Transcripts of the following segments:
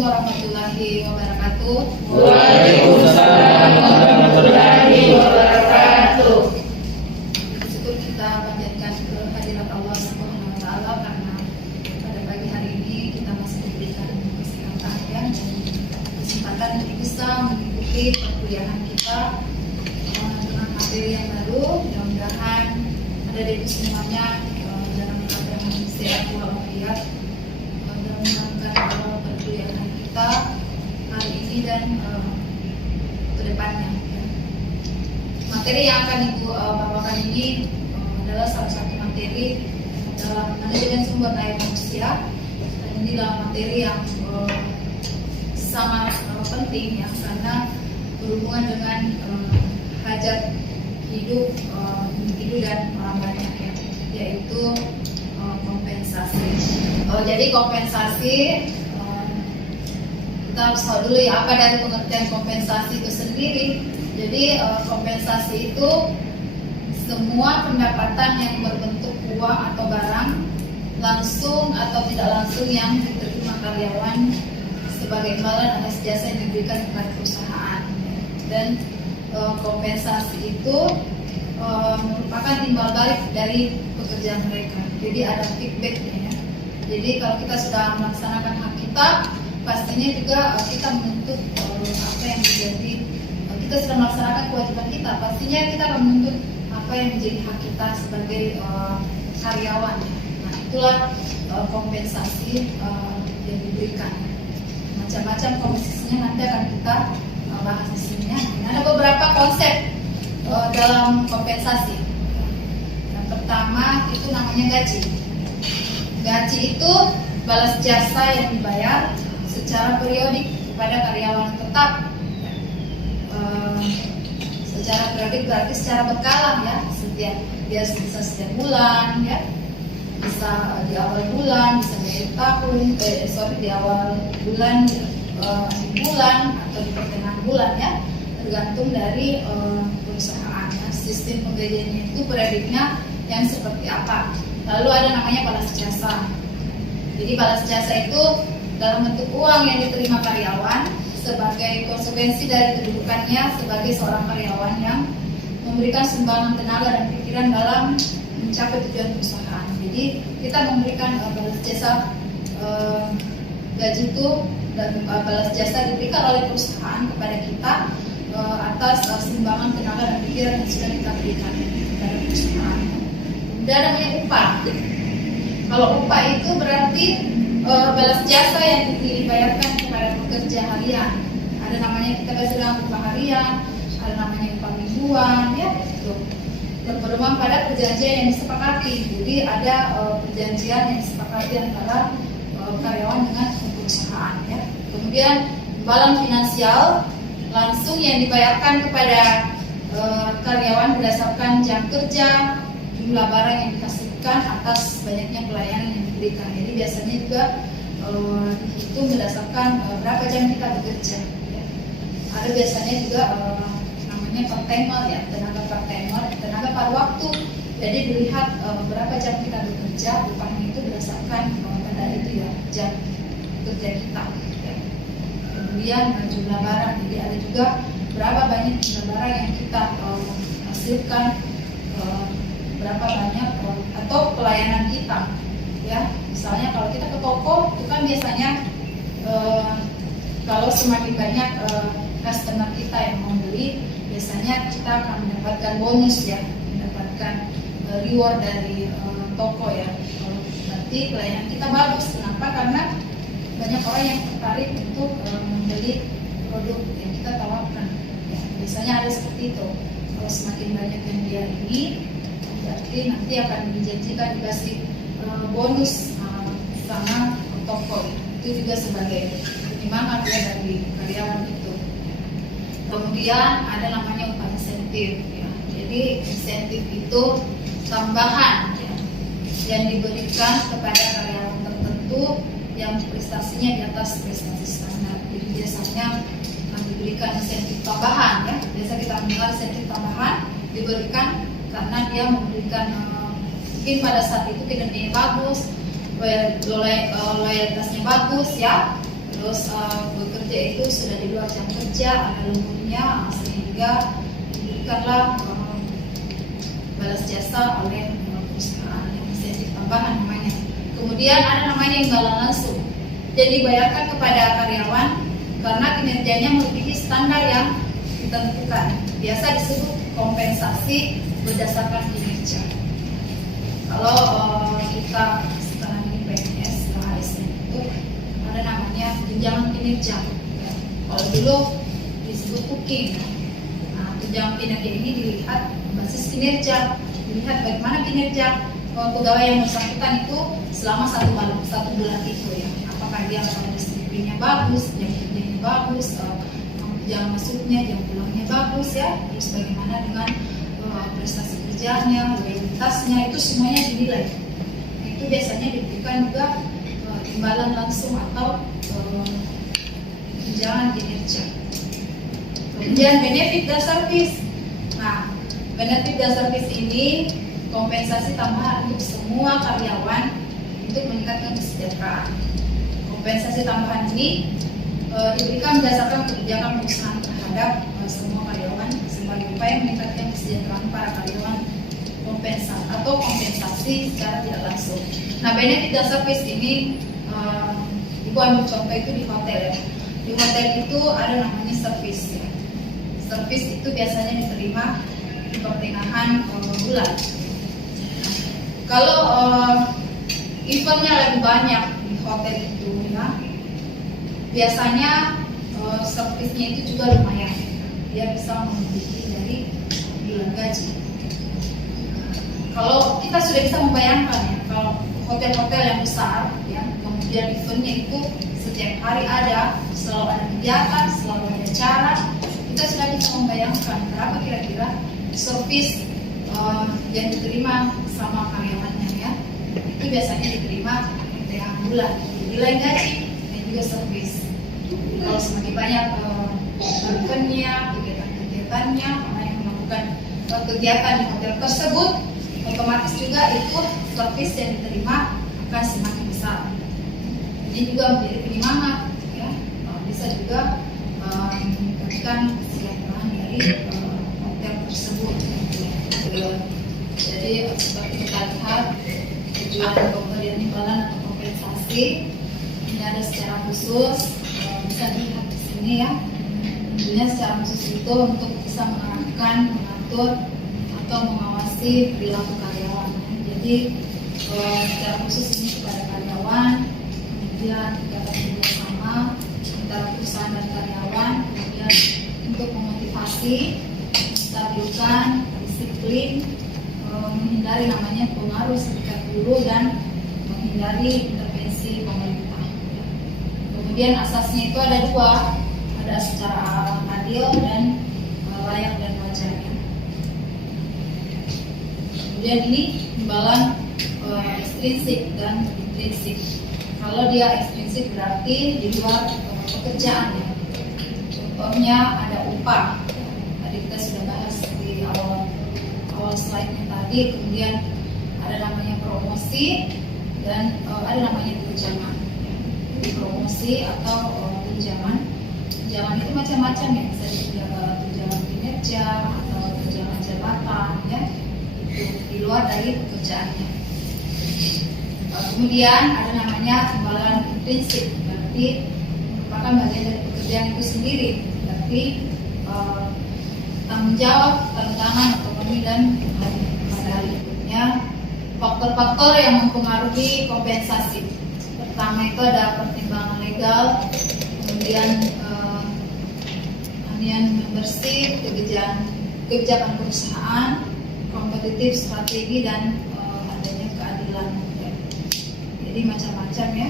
warahmatullahi wabarakatuh. Waalaikumsalam warahmatullahi wabarakatuh. Syukur kita panjatkan kehadirat Allah Subhanahu wa taala karena pada pagi hari ini kita masih diberikan kesehatan dan kesempatan untuk bisa mengikuti perkuliahan kita dengan materi yang baru. Mudah-mudahan ada dari semuanya dalam keadaan sehat walafiat dalam menjalankan perkuliahan kita hari ini dan kedepannya. Materi yang akan Ibu bawakan ini adalah salah satu materi dalam manajemen sumber daya manusia, dan ini adalah materi yang sangat penting ya, karena berhubungan dengan hajat hidup individu dan orang banyak ya, yaitu kompensasi. Jadi kompensasi kita harus tahu dulu ya apa dari pengertian kompensasi itu sendiri. Jadi kompensasi itu semua pendapatan yang berbentuk uang atau barang langsung atau tidak langsung yang diterima karyawan sebagai imbalan atas jasa yang diberikan kepada perusahaan. Dan kompensasi itu merupakan timbal balik dari pekerjaan mereka. Jadi ada feedbacknya ya. Jadi kalau kita sudah melaksanakan hak kita, pastinya juga kita menuntut apa yang menjadi, kita sudah melaksanakan kewajiban kita, pastinya kita akan menuntut apa yang menjadi hak kita sebagai karyawan. Nah, itulah kompensasi yang diberikan. Macam-macam kompensasinya nanti akan kita bahas di sini ya. Ada beberapa konsep dalam kompensasi. Yang pertama itu namanya gaji. Gaji itu balas jasa yang dibayar secara periodik kepada karyawan tetap. Secara periodik berarti secara berkala ya, bisa setiap bulan ya, bisa di awal bulan, bisa di tahun, di awal bulan, di bulan atau di pertengahan bulan ya, tergantung dari perusahaan. Sistem penggajiannya itu periodiknya yang seperti apa. Lalu ada namanya balas jasa. Jadi balas jasa itu dalam bentuk uang yang diterima karyawan sebagai konsekuensi dari kedudukannya sebagai seorang karyawan yang memberikan sumbangan tenaga dan pikiran dalam mencapai tujuan perusahaan. Jadi kita memberikan balas jasa, gaji itu dan balas jasa diberikan oleh perusahaan kepada kita atas sumbangan tenaga dan pikiran yang sudah kita berikan kepada perusahaan. Dan namanya upah. Kalau upah itu berarti balas jasa yang dibayarkan kepada pekerja harian. Ada namanya kita bilang upah harian, ada namanya upah mingguan ya, gitu. Berpedoman pada perjanjian yang disepakati. Jadi ada perjanjian yang disepakati antara karyawan dengan perusahaan ya. Kemudian imbalan finansial langsung yang dibayarkan kepada karyawan berdasarkan jam kerja, jumlah barang yang dikasihkan atas banyaknya pelayanan yang diberikan. Jadi biasanya juga dihitung berdasarkan berapa jam kita bekerja ya. Ada biasanya juga namanya part timer ya, tenaga part timer, tenaga paruh waktu. Jadi dilihat berapa jam kita bekerja, upahnya itu berdasarkan pada itu ya, jam kerja kita ya. Kemudian jumlah barang, jadi ada juga berapa banyak jumlah barang yang kita hasilkan, berapa banyak atau pelayanan kita ya. Misalnya kalau kita ke toko itu kan biasanya kalau semakin banyak customer kita yang mau beli, biasanya kita akan mendapatkan bonus ya, mendapatkan reward dari toko ya. Berarti pelayanan kita bagus. Kenapa? Karena banyak orang yang tertarik untuk membeli produk yang kita tawarkan ya. Biasanya ada seperti itu. Kalau semakin banyak yang dia ini, berarti nanti akan dijanjikan dikasih bonus sama toko ya. Itu juga sebagai penyemangat ya dari karyawan itu. Kemudian ada namanya upah insentif ya. Jadi insentif itu tambahan ya, yang diberikan kepada karyawan tertentu yang prestasinya di atas prestasi standar. Jadi biasanya diberikan insentif tambahan ya. Biasa kita mendengar insentif tambahan diberikan karena dia memberikan mungkin pada saat itu kinerjanya bagus, loyalitasnya bagus ya, Terus bekerja itu sudah di luar jam kerja, ada lemburnya, sehingga diberikanlah balas jasa oleh perusahaan yang insentif tambahan namanya. Kemudian ada namanya imbalan langsung. Jadi dibayarkan kepada karyawan karena kinerjanya melebihi standar yang ditentukan. Biasa disebut kompensasi berdasarkan kinerja. Kalau kita sekarang ini PNS, ASN itu ada namanya tunjangan kinerja. Kalau dulu disebut booking. Nah, tunjangan kinerja ini dilihat basis kinerja, dilihat bagaimana kinerja pegawai yang bersangkutan itu selama satu bulan itu ya. Apakah dia disiplinnya bagus, jam kerjanya bagus, jam masuknya, jam pulangnya bagus ya. Terus bagaimana dengan prestasi kerjanya, loyalitasnya, itu semuanya dinilai. Nah, itu biasanya diberikan juga imbalan langsung atau tunjangan kinerja. Kemudian benefit dan service. Nah, benefit dan service ini kompensasi tambahan untuk semua karyawan untuk meningkatkan kesejahteraan. Kompensasi tambahan ini diberikan berdasarkan kebijakan perusahaan terhadap semua karyawan sebagai upaya meningkatkan kesejahteraan para karyawan kompensasi secara tidak langsung. Nah, benefit dan service ini Ibu ambil contoh itu di hotel ya. Di hotel itu ada namanya service ya. Service itu biasanya diterima di pertengahan bulan. Kalau eventnya lebih banyak di hotel itu ya, biasanya servisnya itu juga lumayan. Dia bisa melebihi dari bulan gaji. Kalau kita sudah bisa membayangkan ya, kalau hotel-hotel yang besar ya, kemudian eventnya itu setiap hari ada, selalu ada kegiatan, selalu ada acara, kita sudah bisa membayangkan berapa kira-kira servis yang diterima sama karyawannya ya. Itu biasanya diterima di tengah bulan, nilai gaji dan juga servis. Kalau semakin banyak eventnya, kegiatan-kegiatannya, orang yang melakukan kegiatan di hotel tersebut, otomatis juga itu servis yang diterima akan semakin besar. Ini juga menjadi penyemangat ya, bisa juga meningkatkan kesejahteraan dari hotel tersebut. Jadi seperti kita lihat tujuan pemberian imbalan atau kompensasi ini ada secara khusus, bisa dilihat di sini ya. Tentunya secara khusus itu untuk bisa mengarahkan, mengatur atau mengawasi perilaku karyawan. Jadi secara khusus ini kepada karyawan, kemudian kegiatan kerjasama antara perusahaan dan karyawan, kemudian untuk memotivasi, menstabilkan, disiplin, menghindari namanya pengaruh serikat buruh dan menghindari intervensi pemerintah. Kemudian asasnya itu ada dua, ada secara adil dan layak dan wajar. Kemudian ini imbalan ekstrinsik dan intrinsik. Kalau dia ekstrinsik berarti di luar pekerjaan ya. Contohnya ada upah. Tadi kita sudah bahas di awal slide-nya tadi. Kemudian ada namanya promosi dan ada namanya tunjangan. Jadi promosi atau tunjangan. Tunjangan itu macam-macam ya, bisa tunjangan kinerja atau tunjangan jabatan ya. Di luar dari pekerjaannya. Kemudian ada namanya imbalan intrinsik, berarti merupakan bagian dari pekerjaan itu sendiri, berarti tanggung jawab, tantangan, otonomi dan pada berikutnya faktor-faktor yang mempengaruhi kompensasi. Pertama itu ada pertimbangan legal, kemudian membership, kebijakan perusahaan, kompetitif, strategi, dan adanya keadilan. Jadi macam-macam ya,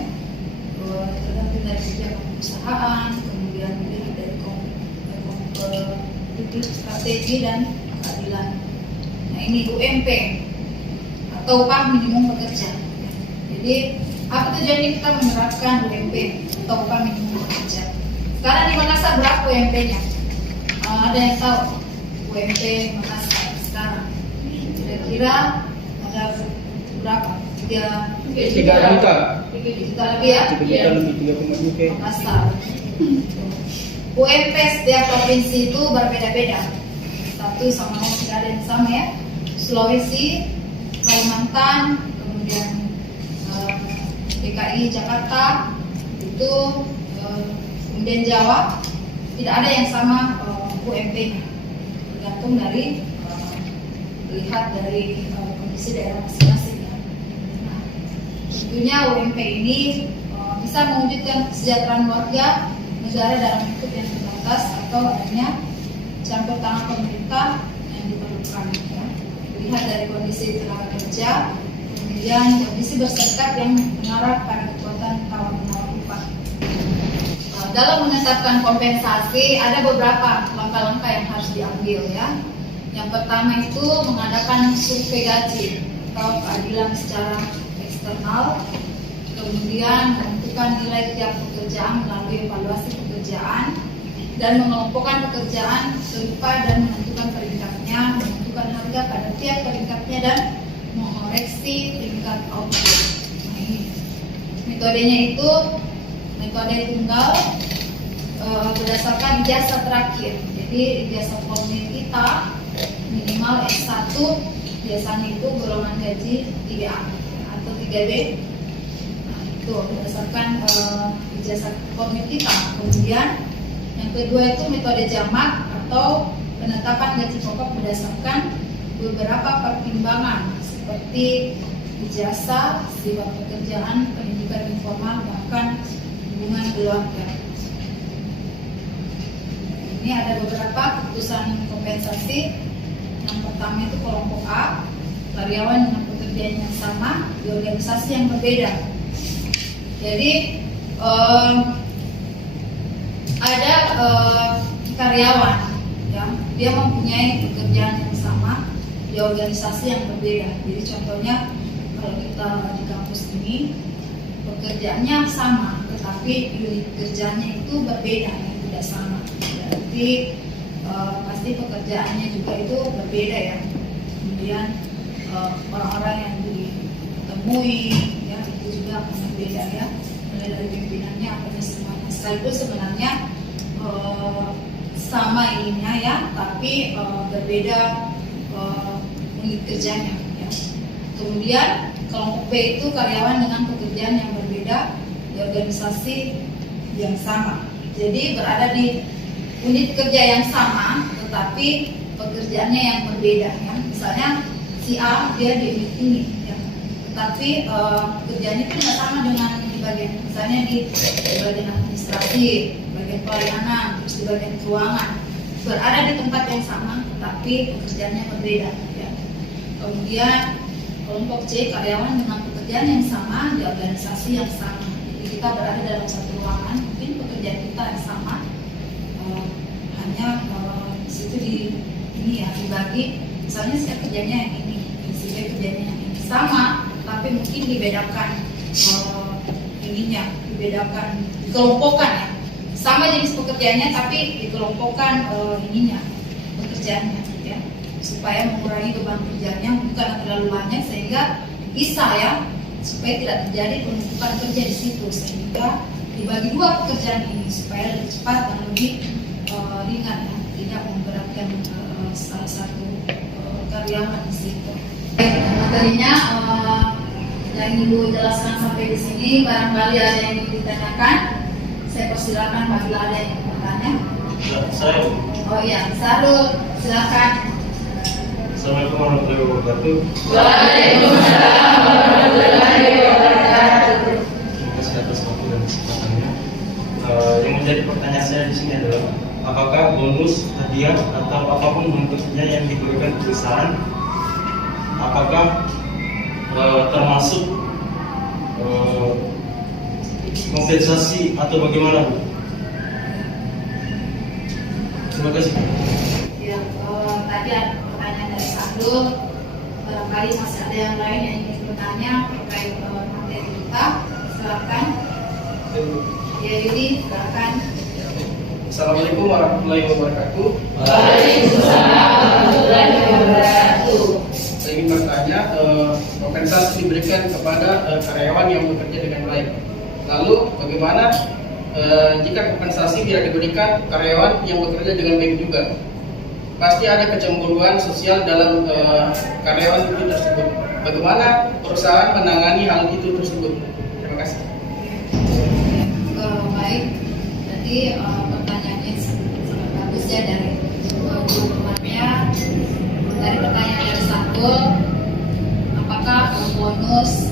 tergantung dari kebijakan perusahaan, kemudian dari kompetitif, strategi, dan keadilan. Nah ini UMP atau upah minimum pekerja. Jadi apa tujuannya kita menerapkan UMP atau upah minimum pekerja? Sekarang di Makassar berapa UMP-nya? Ada yang tahu UMP Makassar sekarang? Kira-kira ada berapa? 3 juta. 3 juta lebih ya. 3 juta lebih 3,2. Makassar. UMP setiap provinsi itu berbeda-beda. Satu sama lain tidak ada yang sama ya. Sulawesi, Kalimantan, kemudian DKI Jakarta itu, kemudian Jawa tidak ada yang sama UMP-nya, tergantung dari lihat dari kondisi daerah masing-masing ya. Nah, tentunya UMP ini bisa mewujudkan kesejahteraan warga negara dalam lingkup yang terbatas atau adanya campur tangan pemerintah yang diperlukan ya. Dilihat dari kondisi tenaga kerja, kemudian kondisi berserikat yang mengarah pada kekuatan tawar-menawar upah. Dalam menetapkan kompensasi ada beberapa langkah-langkah yang harus diambil ya. Yang pertama itu mengadakan survei gaji atau keadilan secara eksternal, kemudian menentukan nilai tiap pekerjaan melalui evaluasi pekerjaan dan mengelompokkan pekerjaan serupa dan menentukan peringkatnya, menentukan harga pada tiap peringkatnya dan mengoreksi tingkat output. Nah, ini metodenya itu metode tunggal berdasarkan ijazah terakhir. Jadi ijazah formil kita minimal S1, biasanya itu golongan gaji 3A atau 3B. Nah, itu berdasarkan ijazah formil kita. Kemudian yang kedua itu metode jamak atau penetapan gaji pokok berdasarkan beberapa pertimbangan seperti ijazah, sifat pekerjaan, pendidikan informal, bahkan hubungan keluarga. Ini ada beberapa keputusan kompensasi. Yang pertama itu kelompok A, karyawan dengan pekerjaan yang sama di organisasi yang berbeda. Jadi ada karyawan, ya, dia mempunyai pekerjaan yang sama di organisasi yang berbeda. Jadi contohnya kalau kita di kampus ini pekerjaannya sama, tetapi unit kerjanya itu berbeda, yang tidak sama. Berarti pasti pekerjaannya juga itu berbeda ya. Kemudian orang-orang yang ditemui ya itu juga akan berbeda ya. Mulai dari pimpinannya apa semuanya. Sekaligus sebenarnya sama ininya ya, tapi berbeda unit kerjanya ya. Kemudian kelompok B itu karyawan dengan pekerjaan yang berbeda di organisasi yang sama. Jadi berada di unit kerja yang sama, tetapi pekerjaannya yang berbeda ya. Misalnya si A dia di unit ini ya, tetapi pekerjaannya itu tidak sama dengan di bagian, misalnya di bagian administrasi, bagian pelayanan, terus di bagian keuangan. Berada di tempat yang sama, tetapi pekerjaannya berbeda ya. Kemudian kelompok C karyawan dengan pekerjaan yang sama di organisasi yang sama. Jadi kita berada dalam satu ruangan, mungkin pekerjaan kita yang sama, hanya situ di ini ya dibagi. Misalnya saya kerjanya yang ini, si B kerjanya yang ini sama, tapi mungkin dibedakan ininya, dibedakan, dikelompokkan ya. Sama jenis pekerjaannya, tapi dikelompokkan ininya pekerjaannya ya, supaya mengurangi beban kerjanya bukan terlalu banyak sehingga bisa ya, supaya tidak terjadi penumpukan kerja di situ, sehingga dibagi dua pekerjaan ini supaya lebih cepat dan lebih ringan ya, tidak memberatkan salah satu karyawan di situ. Materinya yang Ibu jelaskan sampai di sini, barangkali ada yang ingin ditanyakan, saya persilakan bagi ada yang ingin bertanya. Saya. Oh iya, Sarul, silakan. Assalamualaikum warahmatullahi wabarakatuh. Waalaikumsalam warahmatullahi wabarakatuh. Terima kasih atas waktu dan kesempatannya. Yang menjadi pertanyaan saya di sini adalah, apakah bonus, hadiah atau apapun bentuknya yang diberikan perusahaan, apakah termasuk kompensasi atau bagaimana, Bu? Terima kasih. Ya, tadi ada pertanyaan dari Sarul. Barangkali masih ada yang lain yang ingin bertanya terkait materi kita. Silakan. Ya, Yudi, silakan. Assalamualaikum warahmatullahi wabarakatuh. Waalaikumsalam warahmatullahi wabarakatuh. Saya ingin bertanya, kompensasi diberikan kepada karyawan yang bekerja dengan baik. Lalu bagaimana jika kompensasi tidak diberikan karyawan yang bekerja dengan baik juga? Pasti ada kecemburuan sosial dalam karyawan itu tersebut. Bagaimana perusahaan menangani hal itu tersebut? Terima kasih. Baik, jadi pertanyaannya sangat bagus ya dari teman-temannya. Dari pertanyaan dari Sampul, apakah bonus,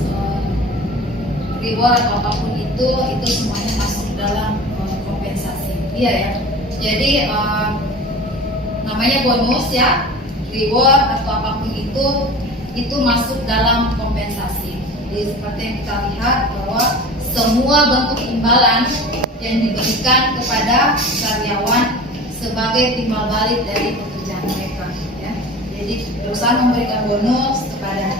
reward atau apapun itu semuanya masuk dalam kompensasi? Iya ya. Jadi namanya bonus ya, reward atau apapun itu masuk dalam kompensasi. Jadi seperti yang kita lihat bahwa semua bentuk imbalan yang diberikan kepada karyawan sebagai timbal balik dari pekerjaan mereka ya. Jadi perusahaan memberikan bonus kepada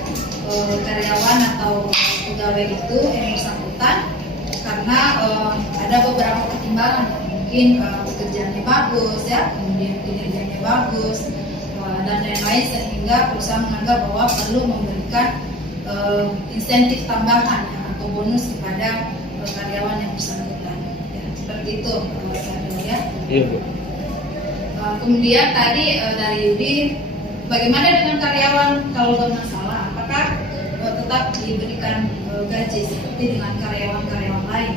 karyawan atau pegawai itu yang bersangkutan karena ada beberapa pertimbangan, mungkin pekerjaannya bagus ya, kemudian kinerjanya bagus dan lain-lain, sehingga perusahaan menganggap bahwa perlu memberikan insentif tambahan ya, atau bonus kepada karyawan yang bersangkutan ya, seperti itu ya. Iya, Bu. Kemudian tadi dari Yudi, bagaimana dengan karyawan kalau bermasalah? Apakah tetap diberikan gaji seperti dengan karyawan-karyawan lain?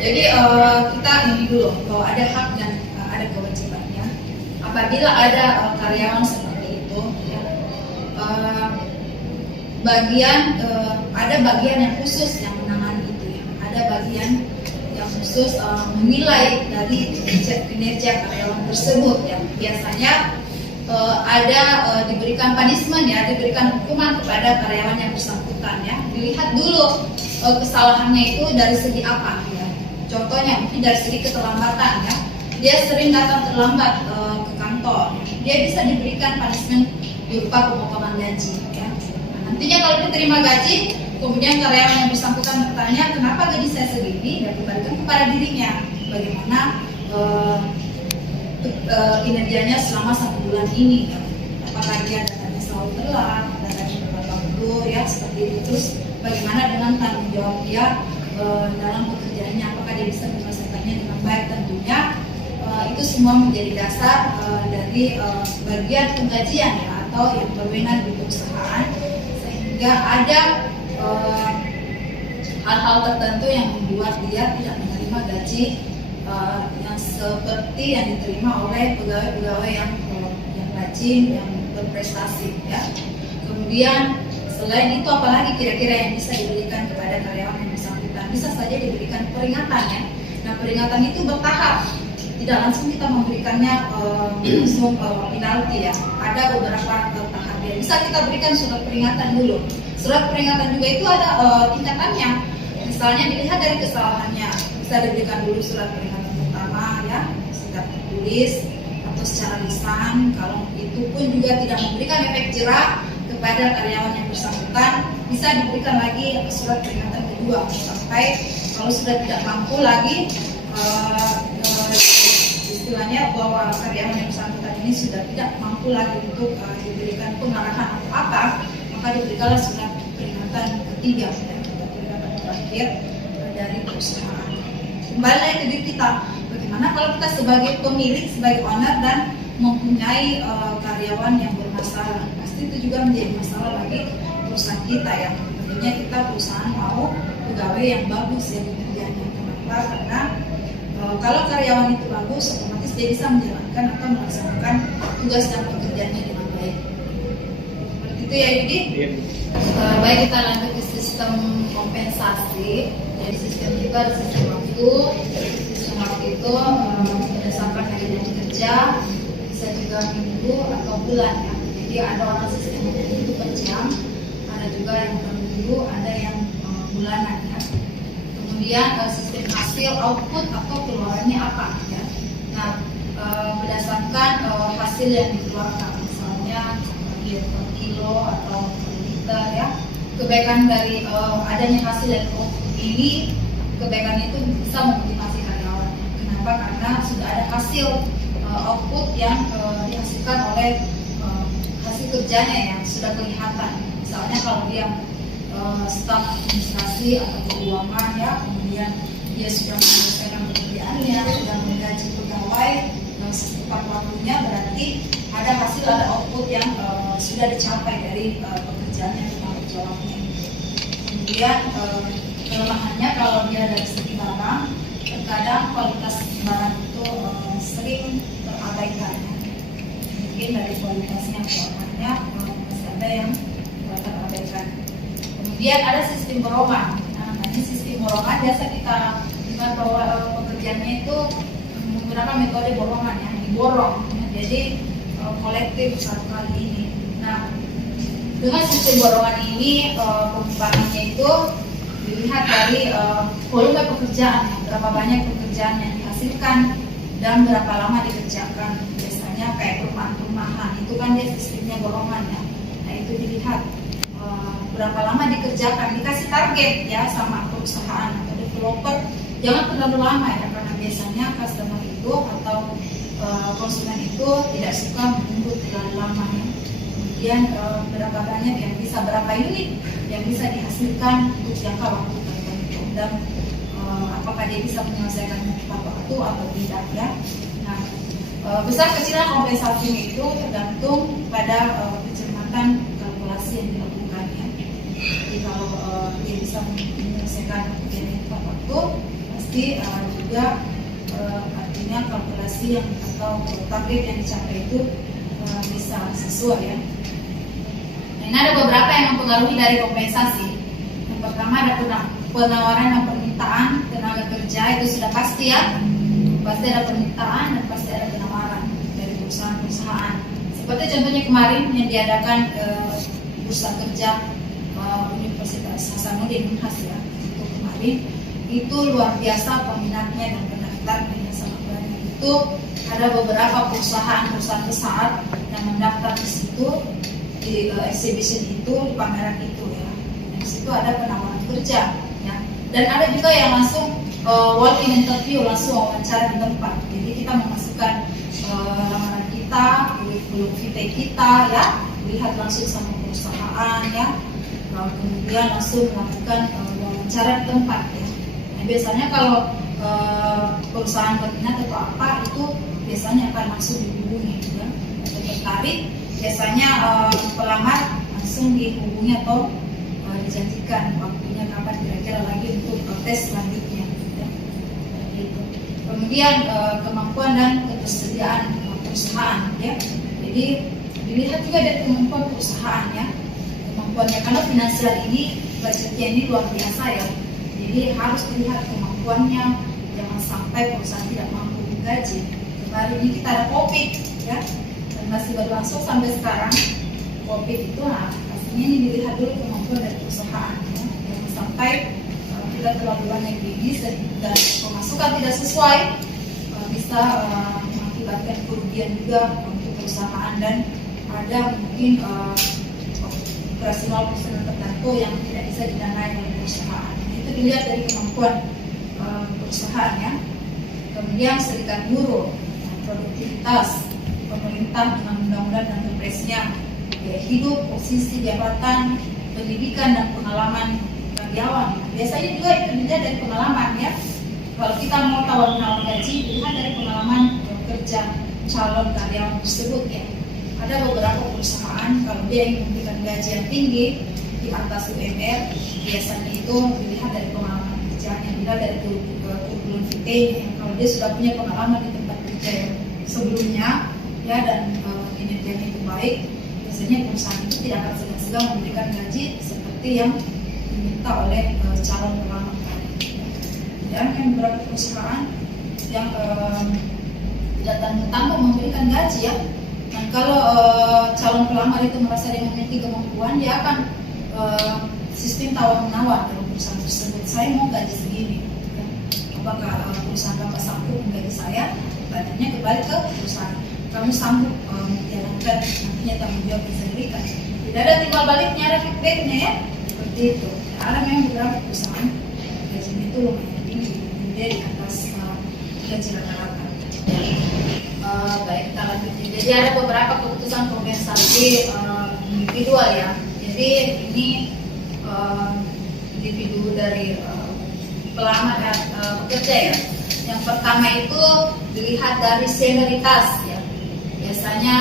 Jadi kita ini dulu bahwa ada hak dan ada kewajibannya. Apabila ada karyawan seperti itu, ya, ada bagian yang khusus yang menangani itu, ya. Ada bagian yang khusus menilai dari kinerja karyawan tersebut, ya. Biasanya ada diberikan punishment ya, diberikan hukuman kepada karyawan yang bersangkutan ya. Dilihat dulu kesalahannya itu dari segi apa ya. Contohnya mungkin dari segi keterlambatan ya. Dia sering datang terlambat ke kantor. Dia bisa diberikan punishment berupa pemotongan gaji ya. Nah, nantinya kalau diterima gaji, kemudian karyawan yang bersangkutan bertanya, kenapa gaji saya segini? Dan diberikan kepada dirinya bagaimana kinerjanya selama 1 bulan ini ya. Apakah dia datangnya selalu telat, datangnya tepat waktu ya, seperti itu. Terus bagaimana dengan tanggung jawab dia dalam pekerjaannya, apakah dia bisa menyelesaikannya dengan baik? Tentunya itu semua menjadi dasar dari bagian penggajian ya, atau yang berwenang di perusahaan, sehingga ada hal-hal tertentu yang membuat dia tidak menerima gaji yang seperti yang diterima oleh pegawai-pegawai yang rajin, yang berprestasi ya. Kemudian selain itu apalagi kira-kira yang bisa diberikan kepada karyawan yang bersangkutan? Bisa saja diberikan peringatan ya. Nah, peringatan itu bertahap, tidak langsung kita memberikannya langsung penalti ya. Ada beberapa tahap ya. Bisa kita berikan surat peringatan dulu. Surat peringatan juga itu ada tingkatannya. Misalnya dilihat dari kesalahannya, bisa diberikan dulu surat peringatan pertama ya, secara tertulis atau secara lisan. Kalau itu pun juga tidak memberikan efek jerak kepada karyawan yang bersangkutan, bisa diberikan lagi surat peringatan kedua sampai kalau sudah tidak mampu lagi istilahnya bahwa karyawan yang bersangkutan ini sudah tidak mampu lagi untuk diberikan pengarahan atau apa, maka diberikanlah surat peringatan ketiga dan peringatan terakhir dari perusahaan. Kembali lagi ke diri kita, bagaimana kalau kita sebagai pemilik, sebagai owner dan mempunyai karyawan yang bermasalah? Pasti itu juga menjadi masalah bagi perusahaan kita ya. Tentunya kita perusahaan mau pegawai yang bagus ya kinerjanya. Kenapa? Karena kalau karyawan itu bagus, otomatis dia bisa menjalankan atau melaksanakan tugas dan pekerjaannya dengan baik. Seperti itu ya Yudi. Baik, kita lanjut ke sistem kompensasi. Jadi sistem kita ada sistem waktu. Sistem waktu itu berdasarkan hari dan kerja, bisa juga minggu atau bulan ya. Jadi ada orang sistem itu per jam, ada juga yang per minggu, ada yang bulanan ya. Kemudian sistem hasil output atau keluarannya apa ya. Nah, berdasarkan hasil yang dikeluarkan, misalnya per kilo atau per liter ya. Kebaikan dari adanya hasil yang output ini, kebaikan itu bisa memotivasi karyawan. Kenapa? Karena sudah ada hasil output yang dihasilkan oleh hasil kerjanya yang sudah kelihatan. Misalnya kalau dia staf administrasi atau keuangan ya, kemudian dia sudah menyelesaikan pekerjaannya, sudah menggaji pegawai tepat waktunya, berarti ada hasil, ada output yang sudah dicapai dari pekerjaannya atau tanggung jawabnya. Kemudian kelemahannya kalau dia dari segi barang, terkadang kualitas barang itu sering terabaikan. Mungkin dari kualitasnya ke warnanya masih ada yang terabaikan. Kemudian ada sistem borongan. Nah, ini sistem borongan biasa kita lihat bahwa pekerjaannya itu menggunakan metode borongan yang diborong. Ya. Jadi kolektif satu kali ini. Nah, dengan sistem borongan ini pembagiannya itu dilihat dari volume pekerjaan, berapa banyak pekerjaan yang dihasilkan dan berapa lama dikerjakan. Biasanya kayak perumahan itu kan dia sistemnya borongan ya. Nah itu dilihat berapa lama dikerjakan, dikasih target ya sama perusahaan atau developer, jangan terlalu lama ya, karena biasanya customer itu atau konsumen itu tidak suka menunggu terlalu lama ya. Kemudian berapa banyak yang bisa, berapa unit yang bisa dihasilkan untuk jangka waktu tertentu, dan apakah dia bisa menyelesaikan tepat waktu atau tidak ya. Nah, besar kecilnya kompensasinya itu tergantung pada kecermatan kalkulasi yang dilakukan ya. Jadi kalau dia bisa menyelesaikan pekerjaan tepat waktu, pasti juga artinya kalkulasi yang atau target yang dicapai itu bisa sesuai ya. Nah, ini ada beberapa yang mempengaruhi dari kompensasi. Yang pertama ada penawaran dan permintaan tenaga kerja, itu sudah pasti ya. Pasti ada permintaan dan pasti ada penawaran dari perusahaan-perusahaan. Seperti contohnya kemarin yang diadakan bursa kerja Universitas Hasanuddin Unhas ya, itu kemarin itu luar biasa peminatnya dan pendaftarnya sangat banyak. Itu ada beberapa perusahaan besar yang mendaftar di situ, di exhibition itu, di pameran itu ya. Di situ ada penawaran kerja ya. Dan ada juga yang langsung walk-in interview, langsung wawancara di tempat. Jadi kita memasukkan lamaran kita, kurikulum vitae kita ya, lihat langsung sama perusahaan ya. Kemudian langsung melakukan wawancara di tempat ya. Nah, biasanya kalau perusahaan berminat atau apa itu biasanya akan langsung dihubungi ya. Atau tertarik, biasanya pelamar langsung dihubungi atau dijanjikan waktunya kapan kira-kira lagi untuk tes selanjutnya ya. Gitu. Kemudian kemampuan dan ketersediaan perusahaan ya. Jadi dilihat juga dari kemampuan perusahaan ya, kemampuannya, karena finansial ini budgetnya ini luar biasa ya. Jadi harus dilihat kemampuannya, jangan sampai perusahaan tidak mampu menggaji. Kemarin ini kita ada COVID ya, dan masih berlangsung sampai sekarang COVID itu. Nah, pastinya ini dilihat dulu kemampuan dari perusahaan ya. Jangan sampai kita terlalu banyak bisnis dan pemasukan tidak sesuai, bisa mengakibatkan kerugian juga untuk perusahaan, dan ada mungkin operasional tertentu yang tidak bisa didanai oleh perusahaan. Itu dilihat dari kemampuan perusahaan ya. Kemudian serikat buruh, produktivitas pemerintah dengan undang-undang dan kepresnya, ya, hidup, posisi jabatan, pendidikan dan pengalaman karyawan. Biasanya juga itu dilihat dari pengalaman ya. Kalau kita mau tawar-menawar gaji, dilihat dari pengalaman kerja calon karyawan tersebut ya. Ada beberapa perusahaan kalau dia ingin memberikan gaji yang tinggi di atas UMR, biasanya itu dilihat dari pengalaman kerjanya, dilihat dari kurikulum vitae. Kalau dia sudah punya pengalaman di tempat kerja yang sebelumnya ya, dan kinerjanya itu baik, biasanya perusahaan itu tidak akan segan-segan memberikan gaji seperti yang diminta oleh calon pelamar tadi. Dan yang beberapa perusahaan yang tidak tanggung-tanggung memberikan gaji ya. Dan kalau calon pelamar itu merasa dia memiliki kemampuan, dia akan sistem tawar-menawar dalam perusahaan tersebut. Saya mau gaji segini, ya. Apakah perusahaan Bapak sanggup menggaji saya? Badannya kembali ke perusahaan. Kamu sanggup menjalankan nantinya tanggung jawab yang saya berikan. Tidak ada timbal baliknya, ada feedbacknya ya. Seperti itu. Ya, ada memang beberapa perusahaan gajinya itu lumayan tinggi, di atas gaji rata-rata. Baik, kita lanjut. Jadi ada beberapa keputusan menunjukkan kompensasi individual ya. Jadi ini individu dari pelamar dan pekerja ya. Yang pertama itu dilihat dari senioritas ya. Biasanya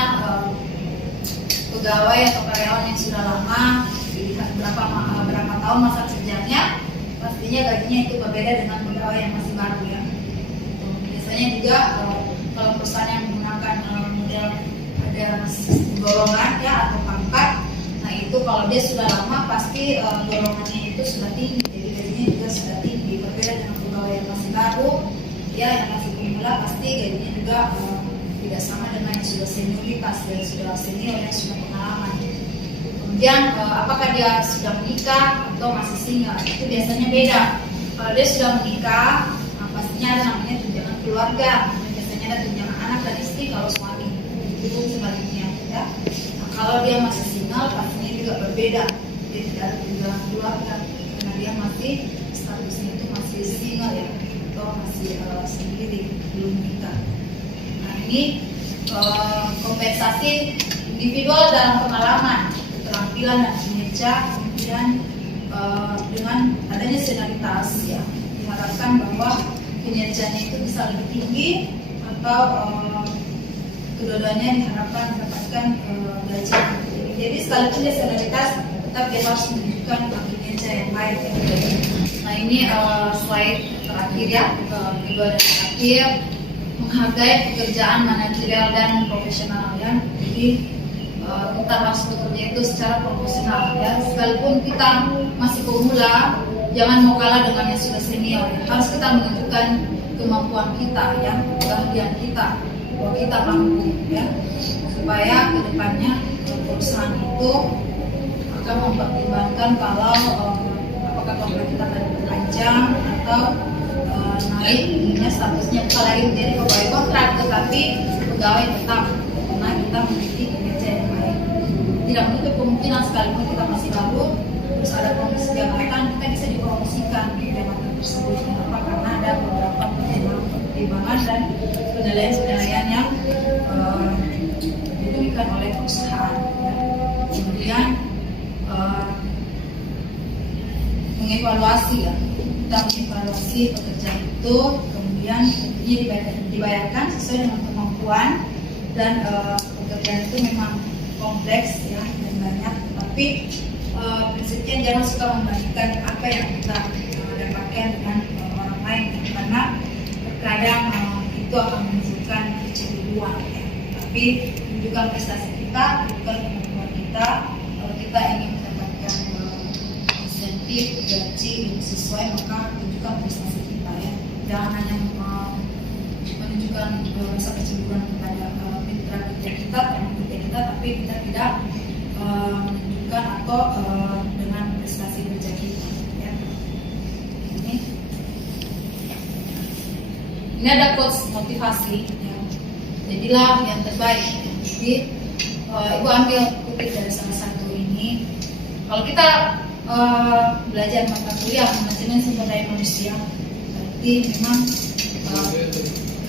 pegawai atau karyawan yang sudah lama dilihat berapa tahun masa kerjanya, pastinya gajinya itu berbeda dengan pegawai yang masih baru ya. Biasanya juga kalau perusahaan yang menggunakan model ada golongan ya atau pangkat, nah itu kalau dia sudah lama pasti golongannya itu sudah tinggi, jadi gajinya juga sudah tinggi. Berbeda dengan pegawai yang masih baru ya, yang masih pemula pasti gajinya juga tidak sama dengan yang sudah senioritas dan sudah senior yang sudah pengalaman. Kemudian apakah dia sudah menikah atau masih single, itu biasanya beda. Kalau dia sudah menikah, pastinya ada namanya tunjangan keluarga, biasanya ada tunjangan anak dan istri kalau suami, itu sebaliknya ya. Nah, kalau dia masih single, pastinya juga berbeda, dia tidak ada tunjangan keluarga karena dia masih statusnya itu masih single ya, atau masih sendiri belum menikah. Nah ini kompensasi individual dalam pengalaman, keterampilan dan kinerja, kemudian dengan adanya senioritas ya, diharapkan bahwa kinerjanya itu bisa lebih tinggi atau kedua-duanya diharapkan mendapatkan gaji. Jadi sekalipun dia senioritas, tetap dia harus menunjukkan kinerja yang baik ya. Nah ini slide terakhir ya, kedua dan terakhir, menghargai pekerjaan manajerial dan profesional ya. Jadi kita harus bekerja itu secara profesional ya. Sekalipun kita masih pemula, jangan mau kalah dengan yang sudah senior ya. Harus kita menunjukkan kemampuan kita ya, keahlian kita bahwa kita mampu ya, supaya kedepannya perusahaan itu akan mempertimbangkan kalau apakah kontrak kita akan diperpanjang atau naik ininya statusnya bukan lagi menjadi pegawai kontrak tetapi pegawai tetap, karena kita memiliki kinerja yang baik. Tidak menutup kemungkinan sekalipun kita masih baru terus ada promosi jabatan, kita bisa dipromosikan di jabatan tersebut. Kenapa? Karena ada beberapa pertimbangan dan penilaian yang diberikan oleh perusahaan ya. Kemudian mengevaluasi ya, kita mengevaluasi pekerjaan itu, kemudian dia dibayarkan sesuai dengan kemampuan dan pekerjaan itu memang kompleks ya dan banyak, tapi prinsipnya jangan suka membandingkan apa yang kita dapatkan dengan orang lain karena terkadang itu akan menunjukkan kecemburuan ya. Tapi menunjukkan prestasi kita, menunjukkan kemampuan kita. Kalau kita ingin mendapatkan insentif gaji yang sesuai, maka tunjukkan prestasi kita ya. Jangan hanya menunjukkan rasa kecemburuan kepada mitra kerja kita, teman kerja kita, tapi kita tidak menunjukkan atau dengan prestasi kerja kita ya. Ini ada quotes motivasi ya. Jadilah yang terbaik ya. Jadi ibu ambil kutip dari salah satu ini. Kalau kita belajar mata kuliah manajemen sumber daya manusia, berarti memang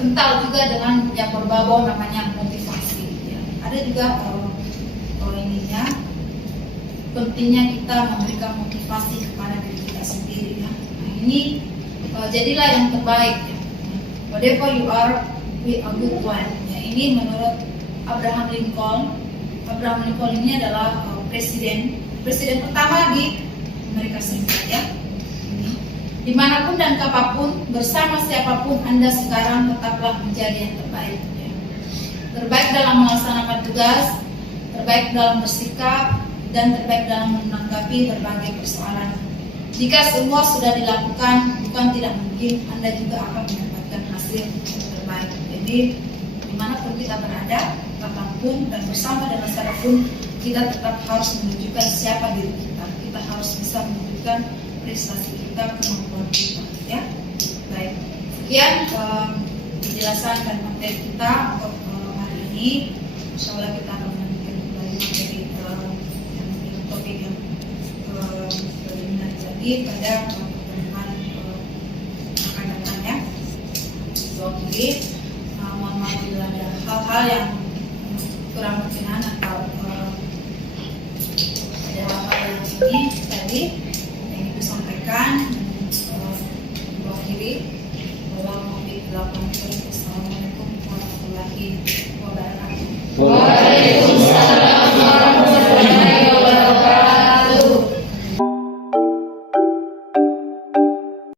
kental juga dengan yang berbau namanya motivasi ya. Ada juga ininya, pentingnya kita memberikan motivasi kepada diri kita sendiri ya. Nah, ini jadilah yang terbaik ya. Whatever you are, be a good one ya. Ini menurut Abraham Lincoln. Abraham Lincoln ini adalah presiden pertama di Amerika Serikat ya. Dimanapun dan kapanpun, bersama siapapun Anda sekarang, tetaplah menjadi yang terbaik ya. Terbaik dalam melaksanakan tugas, terbaik dalam bersikap, dan terbaik dalam menanggapi berbagai persoalan. Jika semua sudah dilakukan, bukan tidak mungkin Anda juga akan mendapatkan hasil yang terbaik. Jadi dimanapun kita berada, kapanpun dan bersama dengan siapapun, kita tetap harus menunjukkan siapa diri kita. Kita harus bisa menunjukkan prestasi kita, kemampuan kita ya. Baik, sekian penjelasan dan materi kita untuk hari ini. Insyaallah kita akan melanjutkan kembali materi topik yang berminat jadi pada pertemuan akan datang ya. Jadi mohon maaf bila ada hal-hal yang kurang berkenan atau ada hal-hal yang ini tadi yang ibu sampaikan, bawah kiri, tolong mohon dilakukan. Assalamualaikum warahmatullahi wabarakatuh.